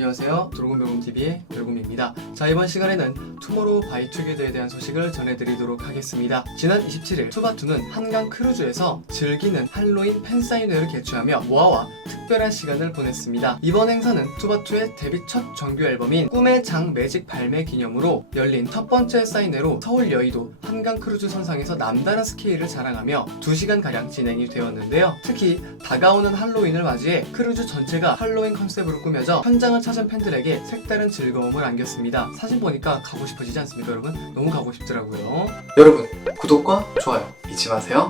안녕하세요. 돌곰별곰TV의 별곰입니다. 자, 이번 시간에는 투모로우 바이투게더에 대한 소식을 전해드리도록 하겠습니다. 지난 27일 투바투는 한강 크루즈에서 즐기는 할로윈 팬사인회를 개최하며 모아와 특별한 시간을 보냈습니다. 이번 행사는 투바투의 데뷔 첫 정규 앨범인 꿈의 장 매직 발매 기념으로 열린 첫 번째 사인회로 서울 여의도 한강 크루즈 선상에서 남다른 스케일을 자랑하며 2시간가량 진행이 되었는데요. 특히 다가오는 할로윈을 맞이해 크루즈 전체가 할로윈 컨셉으로 꾸며져 현장을 찾은 팬들에게 색다른 즐거움을 안겼습니다. 사진 보니까 가고 싶어지지 않습니까, 여러분? 너무 가고 싶더라고요. 여러분, 구독과 좋아요 잊지 마세요.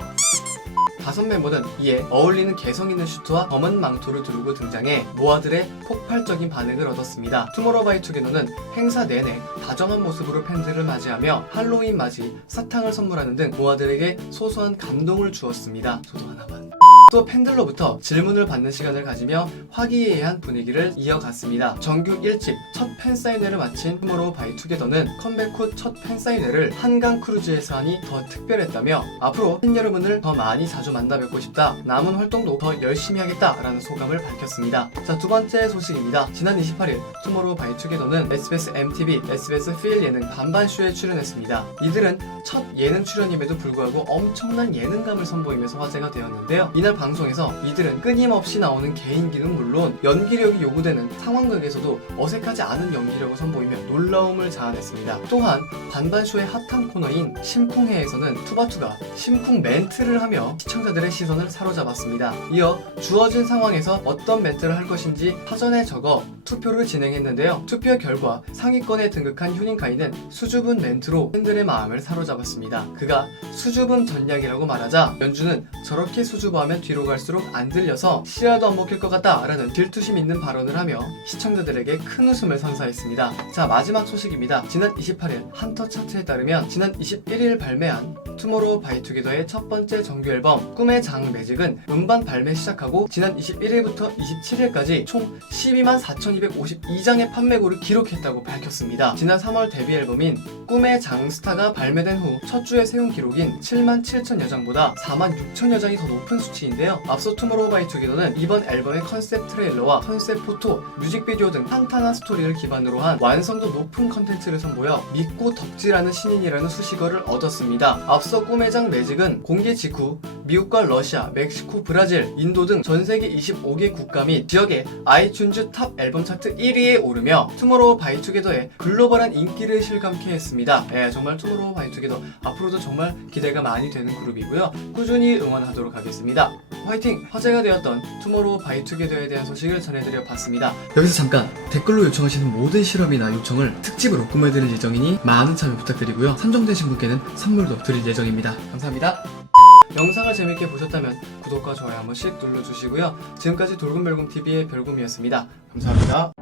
다섯 멤버는 이에 어울리는 개성 있는 슈트와 검은 망토를 두르고 등장해 모아들의 폭발적인 반응을 얻었습니다. 투모로우바이투게더는 행사 내내 다정한 모습으로 팬들을 맞이하며 할로윈 맞이, 사탕을 선물하는 등 모아들에게 소소한 감동을 주었습니다. 저도 하나만. 또 팬들로부터 질문을 받는 시간을 가지며 화기애애한 분위기를 이어갔습니다. 정규 1집 첫 팬사인회를 마친 투모로우 바이 투게더는 컴백 후 첫 팬사인회를 한강 크루즈에서 하니 더 특별했다며 앞으로 팬 여러분을 더 많이 자주 만나 뵙고 싶다. 남은 활동도 더 열심히 하겠다라는 소감을 밝혔습니다. 자, 두 번째 소식입니다. 지난 28일 투모로우 바이 투게더는 SBS MTV, SBS 필 예능 반반쇼에 출연했습니다. 이들은 첫 예능 출연임에도 불구하고 엄청난 예능감을 선보이면서 화제가 되었는데요. 이날 방송에서 이들은 끊임없이 나오는 개인기는 물론 연기력이 요구되는 상황극에서도 어색하지 않은 연기력을 선보이며 놀라움을 자아냈습니다. 또한 반반쇼의 핫한 코너인 심쿵해에서는 투바투가 심쿵 멘트를 하며 시청자들의 시선을 사로잡았습니다. 이어 주어진 상황에서 어떤 멘트를 할 것인지 사전에 적어 투표를 진행했는데요. 투표 결과 상위권에 등극한 휴닝카이는 수줍은 멘트로 팬들의 마음을 사로잡았습니다. 그가 수줍음 전략이라고 말하자 연주는 저렇게 수줍어하면 뒤로 갈수록 안 들려서 씨알도 안 먹힐 것 같다 라는 질투심 있는 발언을 하며 시청자들에게 큰 웃음을 선사했습니다. 자 마지막 소식입니다. 지난 28일 한터 차트에 따르면 지난 21일 발매한 투모로우 바이투게더의 첫 번째 정규 앨범 꿈의 장 매직은 음반 발매 시작하고 지난 21일부터 27일까지 총 12만 4,252장의 판매고를 기록했다고 밝혔습니다. 지난 3월 데뷔 앨범인 꿈의 장스타가 발매된 후 첫 주에 세운 기록인 7만 7천여 장보다 4만 6천여 장이 더 높은 수치인데요. 앞서 투모로우 바이투게더는 이번 앨범의 컨셉 트레일러와 컨셉 포토, 뮤직비디오 등 탄탄한 스토리를 기반으로 한 완성도 높은 컨텐츠를 선보여 믿고 덕질하는 신인이라는 수식어를 얻었습니다. 앞서 꿈의 장 매직은 공개 직후 미국과 러시아, 멕시코, 브라질, 인도 등 전 세계 25개 국가 및 지역의 아이튠즈 탑 앨범 차트 1위에 오르며 투모로우 바이투게더의 글로벌한 인기를 실감케 했습니다. 예, 정말 투모로우 바이투게더 앞으로도 정말 기대가 많이 되는 그룹이고요. 꾸준히 응원하도록 하겠습니다. 화이팅! 화제가 되었던 투모로우 바이투게더에 대한 소식을 전해드려 봤습니다. 여기서 잠깐 댓글로 요청하시는 모든 실험이나 요청을 특집으로 꾸며드릴 예정이니 많은 참여 부탁드리고요. 선정되신 분께는 선물도 드릴 예정입니다. 감사합니다. 영상을 재밌게 보셨다면 구독과 좋아요 한 번씩 눌러주시고요. 지금까지 돌곰별곰TV의 별곰이었습니다. 감사합니다.